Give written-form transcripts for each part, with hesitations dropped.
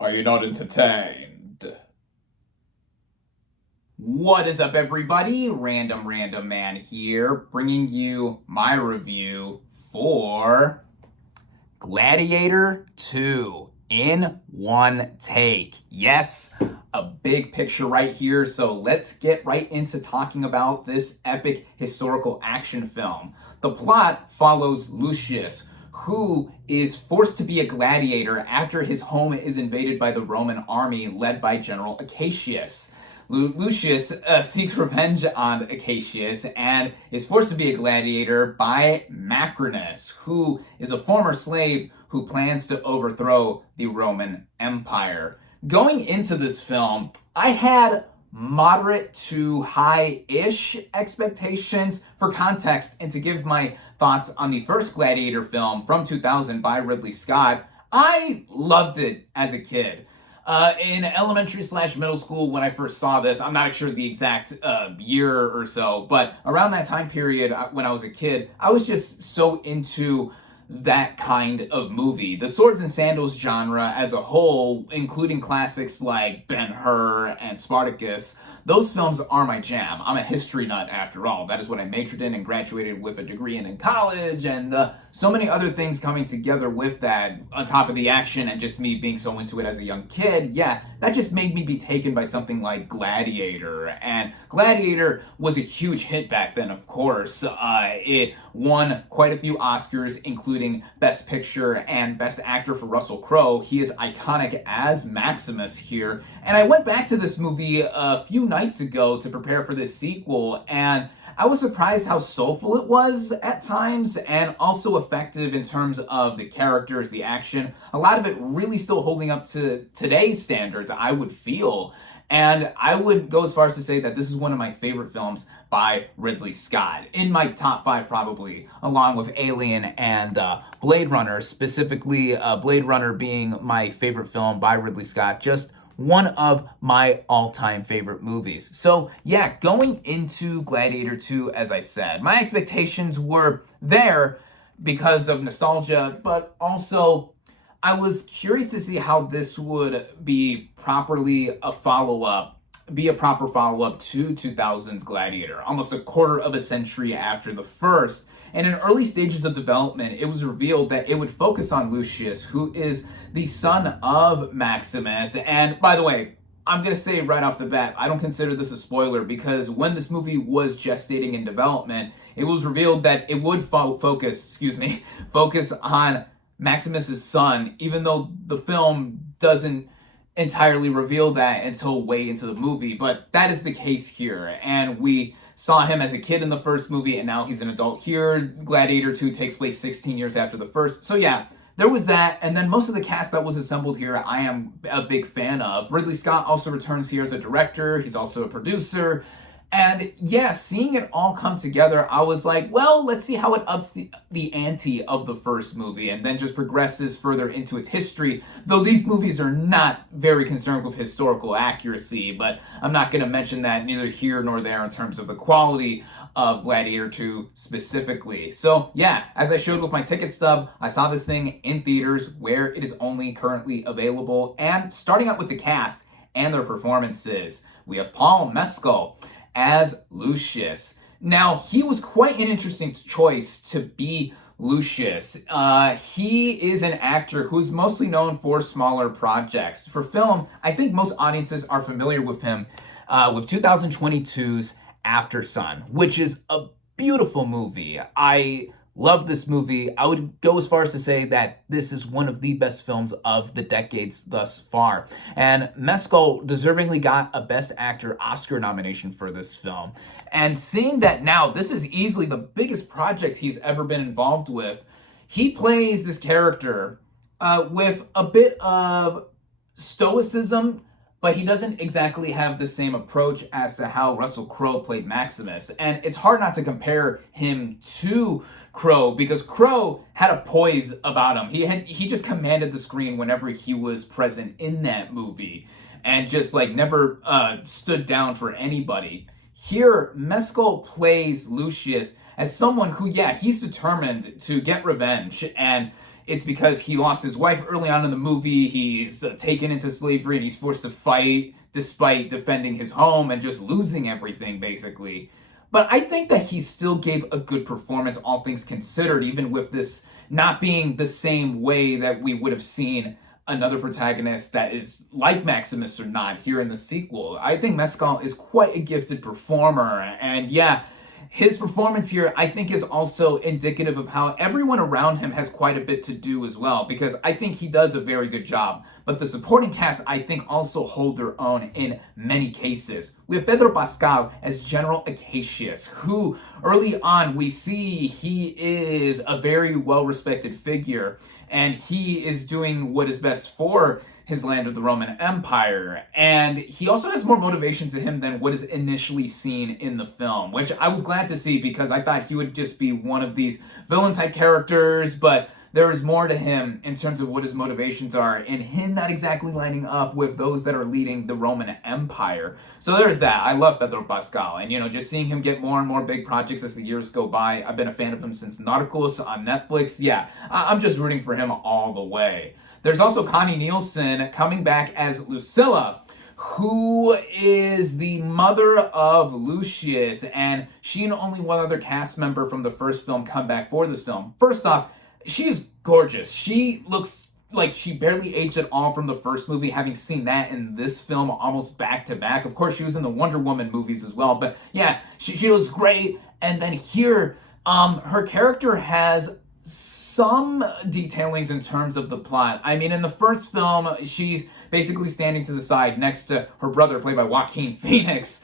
Are you not entertained? What is up, everybody? Random Random Man here, bringing you my review for Gladiator 2 in one take. Yes, a big picture right here. So let's get right into talking about this epic historical action film. The plot follows Lucius, who is forced to be a gladiator after his home is invaded by the Roman army led by General Acacius. Lucius seeks revenge on Acacius and is forced to be a gladiator by Macrinus, who is a former slave who plans to overthrow the Roman Empire. Going into this film, I had moderate to high-ish expectations. For context, and to give my thoughts on the first Gladiator film from 2000 by Ridley Scott, I loved it as a kid. In elementary/middle school, when I first saw this, I'm not sure the exact year or so, but around that time period when I was a kid, I was just so into that kind of movie. The swords and sandals genre as a whole, including classics like Ben-Hur and Spartacus, those films are my jam. I'm a history nut after all. That is what I majored in and graduated with a degree in college, and so many other things coming together with that, on top of the action and just me being so into it as a young kid. Yeah, that just made me be taken by something like Gladiator. And Gladiator was a huge hit back then, of course. It won quite a few Oscars, including Best Picture and Best Actor for Russell Crowe. He is iconic as Maximus here. And I went back to this movie a few nights ago to prepare for this sequel, and I was surprised how soulful it was at times, and also effective in terms of the characters, the action. A lot of it really still holding up to today's standards, I would feel. And I would go as far as to say that this is one of my favorite films by Ridley Scott. In my top 5 probably, along with Alien and Blade Runner, specifically Blade Runner being my favorite film by Ridley Scott, just one of my all-time favorite movies. So yeah, going into Gladiator 2, as I said, my expectations were there because of nostalgia, but also I was curious to see how this would be properly a follow-up, be a proper follow-up to 2000's Gladiator, almost a quarter of a century after the first. And in early stages of development, it was revealed that it would focus on Lucius, who is the son of Maximus. And by the way, I'm going to say right off the bat, I don't consider this a spoiler, because when this movie was gestating in development, it was revealed that it would focus on Maximus's son, even though the film doesn't entirely reveal that until way into the movie. But that is the case here, and we saw him as a kid in the first movie, and now he's an adult here. Gladiator 2 takes place 16 years after the first. So yeah, there was that, and then most of the cast that was assembled here I am a big fan of. Ridley Scott also returns here as a director. He's also a producer. And yeah, seeing it all come together, I was like, well, let's see how it ups the ante of the first movie and then just progresses further into its history. Though these movies are not very concerned with historical accuracy, but I'm not going to mention that neither here nor there in terms of the quality of Gladiator 2 specifically. So yeah, as I showed with my ticket stub, I saw this thing in theaters where it is only currently available. And starting out with the cast and their performances, we have Paul Mescal as Lucius. Now, he was quite an interesting choice to be Lucius. He is an actor who's mostly known for smaller projects. For film, I think most audiences are familiar with him with 2022's After Sun, which is a beautiful movie. I love this movie. I would go as far as to say that this is one of the best films of the decades thus far. And Mescal deservingly got a Best Actor Oscar nomination for this film. And seeing that now, this is easily the biggest project he's ever been involved with. He plays this character with a bit of stoicism, but he doesn't exactly have the same approach as to how Russell Crowe played Maximus. And it's hard not to compare him to Crowe, because Crowe had a poise about him. He just commanded the screen whenever he was present in that movie, and just like never stood down for anybody. Here, Mescal plays Lucius as someone who, yeah, he's determined to get revenge, and it's because he lost his wife early on in the movie. He's taken into slavery and he's forced to fight despite defending his home and just losing everything, basically. But I think that he still gave a good performance, all things considered, even with this not being the same way that we would have seen another protagonist that is like Maximus or not here in the sequel. I think Mescal is quite a gifted performer, and yeah, his performance here, I think, is also indicative of how everyone around him has quite a bit to do as well, because I think he does a very good job. But the supporting cast, I think, also hold their own in many cases. We have Pedro Pascal as General Acacius, who early on we see he is a very well-respected figure, and he is doing what is best for his land of the Roman Empire. And he also has more motivation to him than what is initially seen in the film, which I was glad to see because I thought he would just be one of these villain-type characters, but there is more to him in terms of what his motivations are, and him not exactly lining up with those that are leading the Roman Empire. So there's that. I love Pedro Pascal, and just seeing him get more and more big projects as the years go by. I've been a fan of him since Narcos on Netflix. Yeah, I'm just rooting for him all the way. There's also Connie Nielsen coming back as Lucilla, who is the mother of Lucius, and she and only one other cast member from the first film come back for this film. First off, she is gorgeous. She looks like she barely aged at all from the first movie, having seen that in this film almost back to back. Of course, she was in the Wonder Woman movies as well, but yeah, she looks great. And then here, her character has some detailings in terms of the plot. I mean, in the first film, she's basically standing to the side next to her brother, played by Joaquin Phoenix,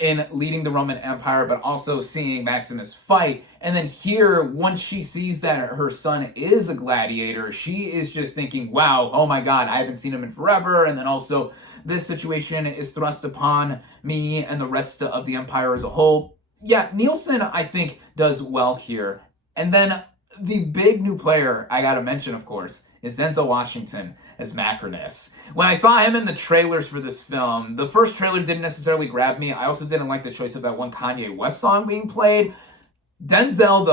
in leading the Roman Empire, but also seeing Maximus fight. And then here, once she sees that her son is a gladiator, she is just thinking, wow, oh my God, I haven't seen him in forever. And then also, this situation is thrust upon me and the rest of the Empire as a whole. Yeah, Nielsen, I think, does well here. And then the big new player I gotta mention, of course, is Denzel Washington as Macronus. When I saw him in the trailers for this film, the first trailer didn't necessarily grab me. I also didn't like the choice of that one Kanye West song being played. Denzel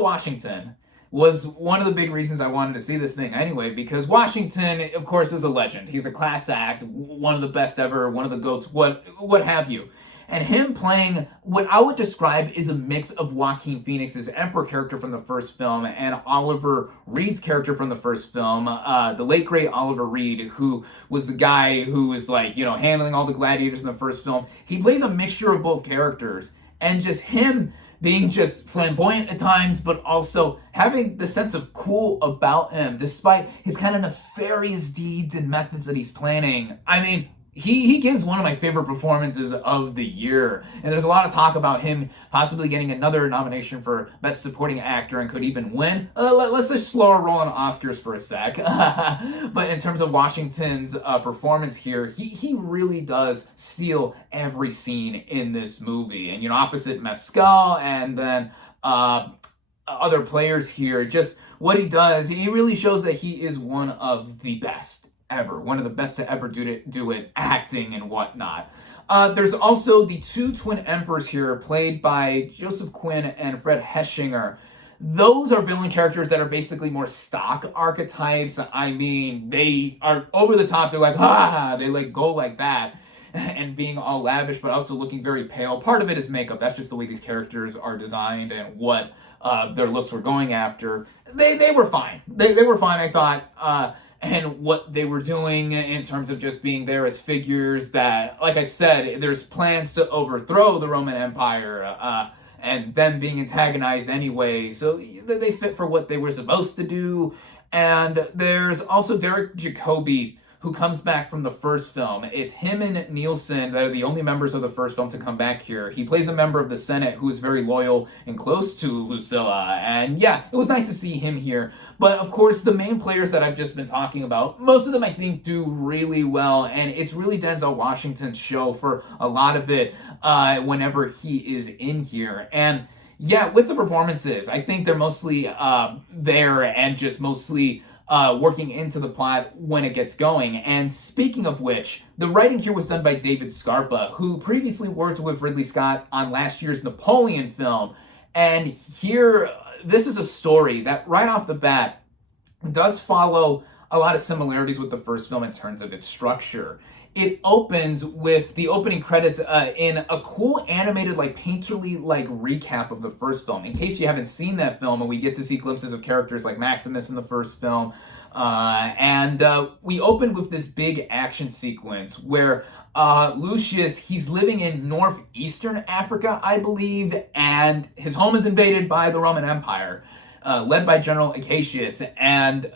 Washington, was one of the big reasons I wanted to see this thing anyway, because Washington, of course, is a legend. He's a class act, one of the best ever, one of the GOATs, what have you. And him playing what I would describe is a mix of Joaquin Phoenix's Emperor character from the first film and Oliver Reed's character from the first film, the late great Oliver Reed, who was the guy who was handling all the gladiators in the first film. He plays a mixture of both characters, and just him being just flamboyant at times, but also having the sense of cool about him, despite his kind of nefarious deeds and methods that he's planning. I mean, he gives one of my favorite performances of the year. And there's a lot of talk about him possibly getting another nomination for Best Supporting Actor and could even win. Let's just slow our roll on Oscars for a sec. But in terms of Washington's performance here, he really does steal every scene in this movie. And, opposite Mescal and then other players here, just what he does, he really shows that he is one of the best ever, one of the best to ever do it, acting and whatnot. There's also the two twin emperors here, played by Joseph Quinn and Fred Heschinger. Those are villain characters that are basically more stock archetypes. I mean, they are over the top. They're like, they go like that, and being all lavish, but also looking very pale. Part of it is makeup. That's just the way these characters are designed and what their looks were going after. They were fine. They were fine, I thought. And what they were doing in terms of just being there as figures that, like I said, there's plans to overthrow the Roman Empire and them being antagonized anyway. So they fit for what they were supposed to do. And there's also Derek Jacobi, who comes back from the first film. It's him and Nielsen that are the only members of the first film to come back here. He plays a member of the Senate who is very loyal and close to Lucilla. And yeah, it was nice to see him here. But of course, the main players that I've just been talking about, most of them I think do really well. And it's really Denzel Washington's show for a lot of it whenever he is in here. And yeah, with the performances, I think they're mostly there and just mostly working into the plot when it gets going. And speaking of which, the writing here was done by David Scarpa, who previously worked with Ridley Scott on last year's Napoleon film. And here, this is a story that right off the bat does follow a lot of similarities with the first film in terms of its structure. It opens with the opening credits in a cool animated, like painterly, like recap of the first film. In case you haven't seen that film, and we get to see glimpses of characters like Maximus in the first film, and we open with this big action sequence where Lucius, he's living in northeastern Africa, I believe, and his home is invaded by the Roman Empire, led by General Acacius, and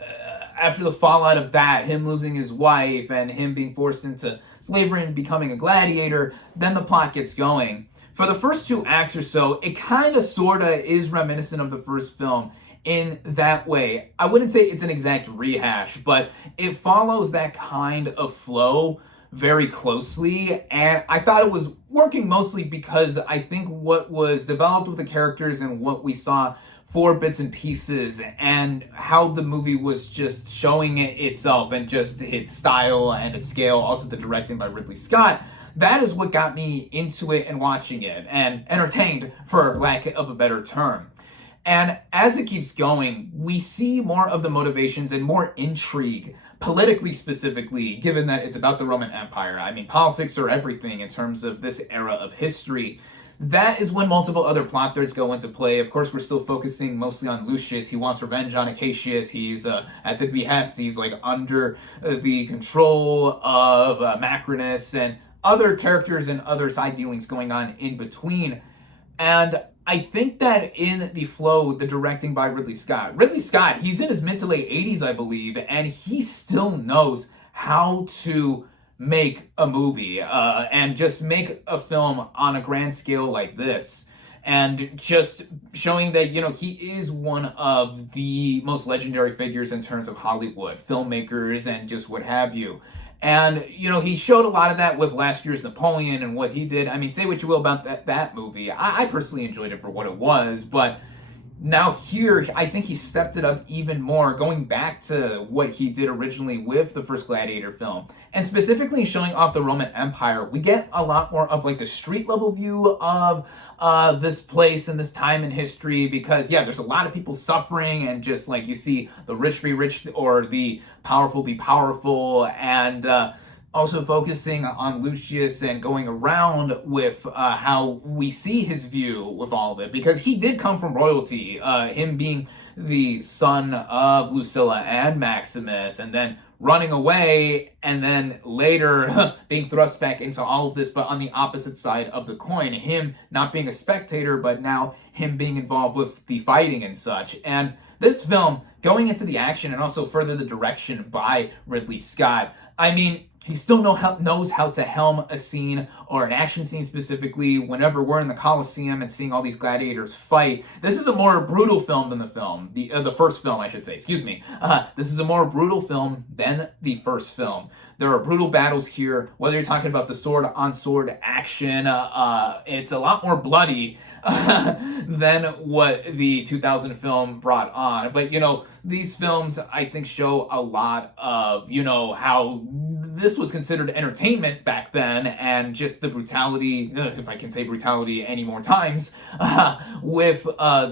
after the fallout of that, him losing his wife and him being forced into slavery and becoming a gladiator, then the plot gets going. For the first 2 acts or so, it kind of sort of is reminiscent of the first film in that way. I wouldn't say it's an exact rehash, but it follows that kind of flow very closely, and I thought it was working mostly because I think what was developed with the characters and what we saw for bits and pieces, and how the movie was just showing itself and just its style and its scale, also the directing by Ridley Scott, that is what got me into it and watching it, and entertained, for lack of a better term. And as it keeps going, we see more of the motivations and more intrigue, politically specifically, given that it's about the Roman Empire. I mean, politics are everything in terms of this era of history. That is when multiple other plot threads go into play. Of course, we're still focusing mostly on Lucius. He wants revenge on Acacius. He's at the behest. He's like under the control of Macrinus and other characters and other side dealings going on in between. And I think that in the flow, the directing by Ridley Scott, he's in his mid to late 80s, I believe, and he still knows how to make a movie and just make a film on a grand scale like this, and just showing that, you know, he is one of the most legendary figures in terms of Hollywood filmmakers and just what have you. And, you know, he showed a lot of that with last year's Napoleon and what he did. I mean, say what you will about that movie. I personally enjoyed it for what it was, but now here, I think he stepped it up even more, going back to what he did originally with the first Gladiator film. And specifically showing off the Roman Empire, we get a lot more of like the street level view of this place and this time in history, because yeah, there's a lot of people suffering, and just like you see the rich be rich or the powerful be powerful, and also focusing on Lucius and going around with how we see his view with all of it, because he did come from royalty, him being the son of Lucilla and Maximus, and then running away, and then later being thrust back into all of this, but on the opposite side of the coin, him not being a spectator, but now him being involved with the fighting and such. And this film, going into the action and also further the direction by Ridley Scott, I mean, he still knows how to helm a scene, or an action scene specifically, whenever we're in the Colosseum and seeing all these gladiators fight. This is a more brutal film than the first film, I should say, excuse me. This is a more brutal film than the first film. There are brutal battles here, whether you're talking about the sword-on-sword action, it's a lot more bloody than what the 2000 film brought on. But, you know, these films, I think, show a lot of, you know, how this was considered entertainment back then, and just the brutality, if I can say brutality any more times, with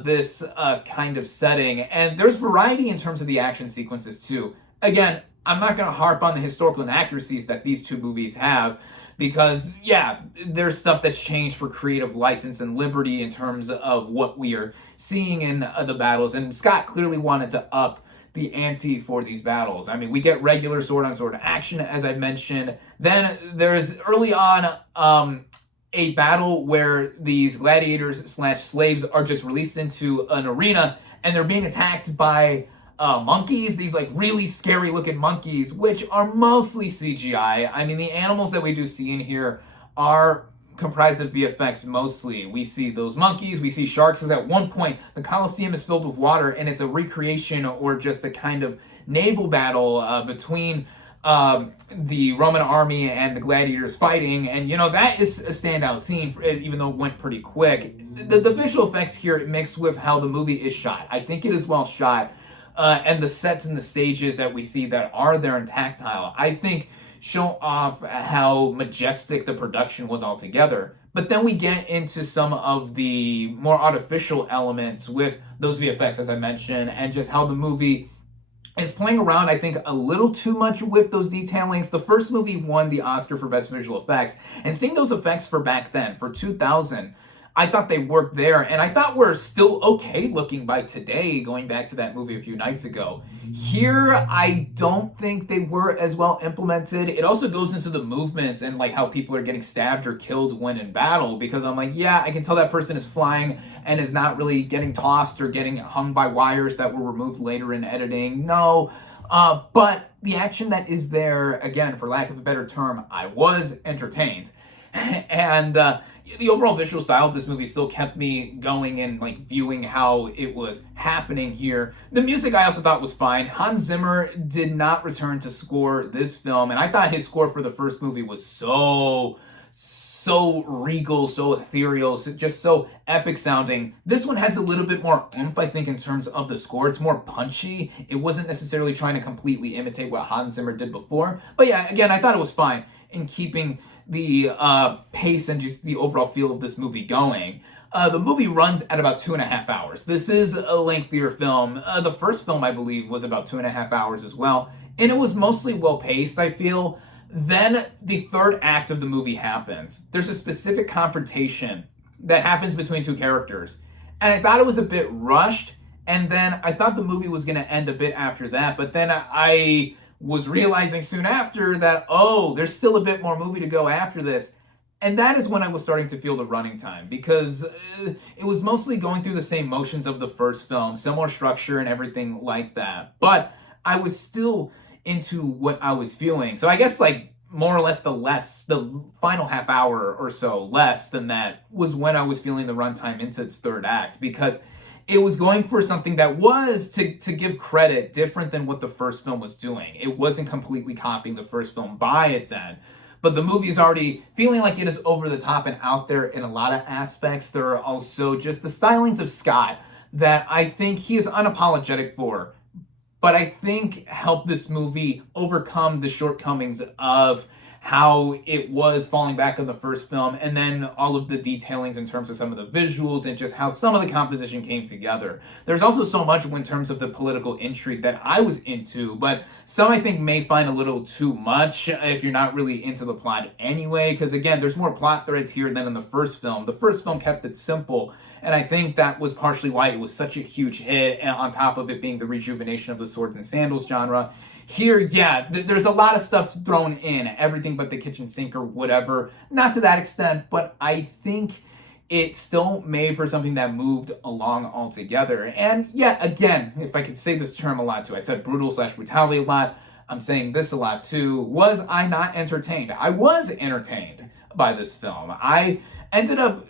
this kind of setting. And there's variety in terms of the action sequences, too. Again, I'm not going to harp on the historical inaccuracies that these two movies have, because, yeah, there's stuff that's changed for creative license and liberty in terms of what we are seeing in the battles. And Scott clearly wanted to up the ante for these battles. I mean, we get regular sword-on-sword action, as I mentioned. Then there's early on a battle where these gladiators / slaves are just released into an arena, and they're being attacked by monkeys, these like really scary looking monkeys, which are mostly CGI. I mean, the animals that we do see in here are comprised of VFX mostly. We see those monkeys, we see sharks, as at one point the Colosseum is filled with water, and it's a recreation or just a kind of naval battle between the Roman army and the gladiators fighting. And, you know, that is a standout scene, even though it went pretty quick. The visual effects here mixed with how the movie is shot, I think it is well shot. And the sets and the stages that we see that are there and tactile, I think, show off how majestic the production was altogether. But then we get into some of the more artificial elements with those VFX, as I mentioned, and just how the movie is playing around, I think, a little too much with those detailings. The first movie won the Oscar for Best Visual Effects, and seeing those effects for back then, for 2000, I thought they worked there, and I thought we're still okay looking by today, going back to that movie a few nights ago. Here, I don't think they were as well implemented. It also goes into the movements and like how people are getting stabbed or killed when in battle, because I'm like, yeah, I can tell that person is flying and is not really getting tossed or getting hung by wires that were removed later in editing. No. But the action that is there, again, for lack of a better term, I was entertained. And the overall visual style of this movie still kept me going and like viewing how it was happening here. The music I also thought was fine. Hans Zimmer did not return to score this film, and I thought his score for the first movie was so regal, so ethereal, just so epic sounding. This one has a little bit more oomph, I think, in terms of the score. It's more punchy. It wasn't necessarily trying to completely imitate what Hans Zimmer did before. But yeah, again, I thought it was fine in keeping the pace and just the overall feel of this movie going. The movie runs at about 2.5 hours. This is a lengthier film. The first film, I believe, was about 2.5 hours as well. And it was mostly well-paced, I feel. Then the third act of the movie happens. There's a specific confrontation that happens between two characters. And I thought it was a bit rushed. And then I thought the movie was going to end a bit after that. But then I was realizing soon after that, oh, there's still a bit more movie to go after this. And that is when I was starting to feel the running time, because it was mostly going through the same motions of the first film, similar structure and everything like that. But I was still into what I was feeling. So I guess like more or less the final half hour or so less than that was when I was feeling the runtime into its third act, because it was going for something that was, to give credit, different than what the first film was doing. It wasn't completely copying the first film by its end. But the movie is already feeling like it is over the top and out there in a lot of aspects. There are also just the stylings of Scott that I think he is unapologetic for, but I think helped this movie overcome the shortcomings of how it was falling back on the first film, and then all of the detailings in terms of some of the visuals and just how some of the composition came together. There's also so much in terms of the political intrigue that I was into, but some I think may find a little too much if you're not really into the plot anyway, because again, there's more plot threads here than in the first film. The first film kept it simple, and I think that was partially why it was such a huge hit, and on top of it being the rejuvenation of the swords and sandals genre. Here, yeah, there's a lot of stuff thrown in, everything but the kitchen sink or whatever. Not to that extent, but I think it still made for something that moved along altogether. And yeah, again, if I could say this term a lot too, I said brutal/brutality a lot. I'm saying this a lot too. Was I not entertained? I was entertained by this film. I ended up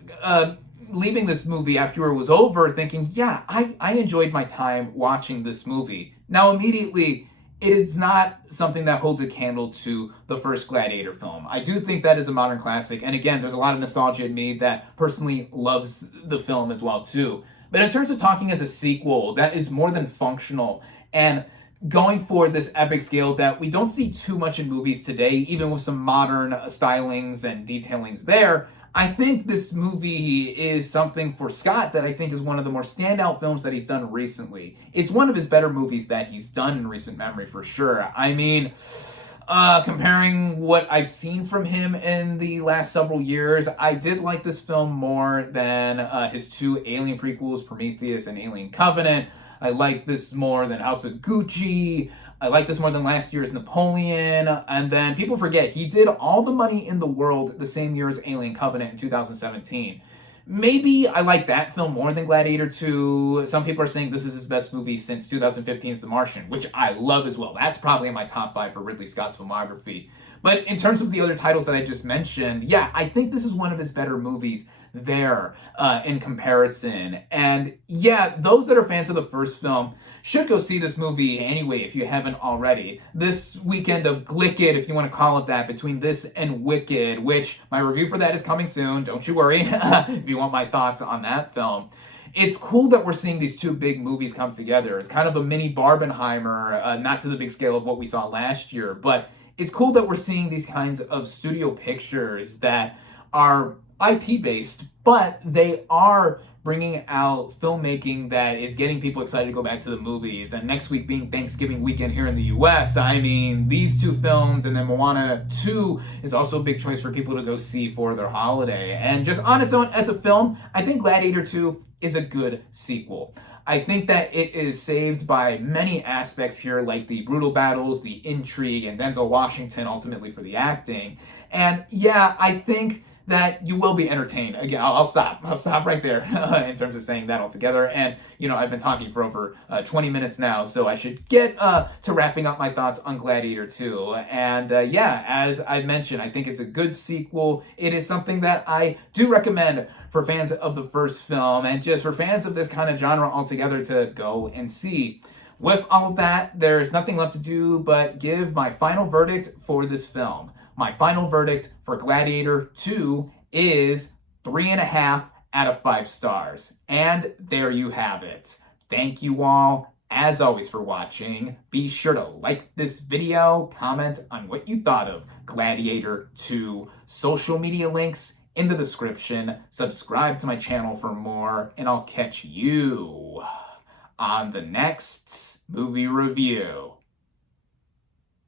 leaving this movie after it was over thinking, yeah, I enjoyed my time watching this movie. Now, immediately, it is not something that holds a candle to the first Gladiator film. I do think that is a modern classic, and again, there's a lot of nostalgia in me that personally loves the film as well too. But in terms of talking as a sequel, that is more than functional, and going for this epic scale that we don't see too much in movies today, even with some modern stylings and detailings there, I think this movie is something for Scott that I think is one of the more standout films that he's done recently. It's one of his better movies that he's done in recent memory, for sure. I mean, comparing what I've seen from him in the last several years, I did like this film more than his two Alien prequels, Prometheus and Alien Covenant. I like this more than House of Gucci. I like this more than last year's Napoleon. And then people forget, he did All the Money in the World the same year as Alien Covenant in 2017. Maybe I like that film more than Gladiator 2. Some people are saying this is his best movie since 2015's The Martian, which I love as well. That's probably in my top 5 for Ridley Scott's filmography. But in terms of the other titles that I just mentioned, yeah, I think this is one of his better movies there in comparison. And yeah, those that are fans of the first film should go see this movie anyway if you haven't already. This weekend of Glicked, if you want to call it that, between this and Wicked, which my review for that is coming soon, don't you worry, if you want my thoughts on that film. It's cool that we're seeing these two big movies come together. It's kind of a mini Barbenheimer, not to the big scale of what we saw last year, but it's cool that we're seeing these kinds of studio pictures that are IP-based, but they are bringing out filmmaking that is getting people excited to go back to the movies. And next week being Thanksgiving weekend here in the US, I mean, these two films and then Moana 2 is also a big choice for people to go see for their holiday. And just on its own as a film, I think Gladiator 2 is a good sequel. I think that it is saved by many aspects here, like the brutal battles, the intrigue, and Denzel Washington ultimately for the acting. And yeah, I think that you will be entertained. Again, I'll stop right there in terms of saying that altogether. And, you know, I've been talking for over 20 minutes now, so I should get to wrapping up my thoughts on Gladiator 2. And yeah, as I mentioned, I think it's a good sequel. It is something that I do recommend for fans of the first film and just for fans of this kind of genre altogether to go and see. With all of that, there's nothing left to do but give my final verdict for this film. My final verdict for Gladiator 2 is 3.5 out of 5 stars. And there you have it. Thank you all, as always, for watching. Be sure to like this video, comment on what you thought of Gladiator 2. Social media links in the description. Subscribe to my channel for more, and I'll catch you on the next movie review.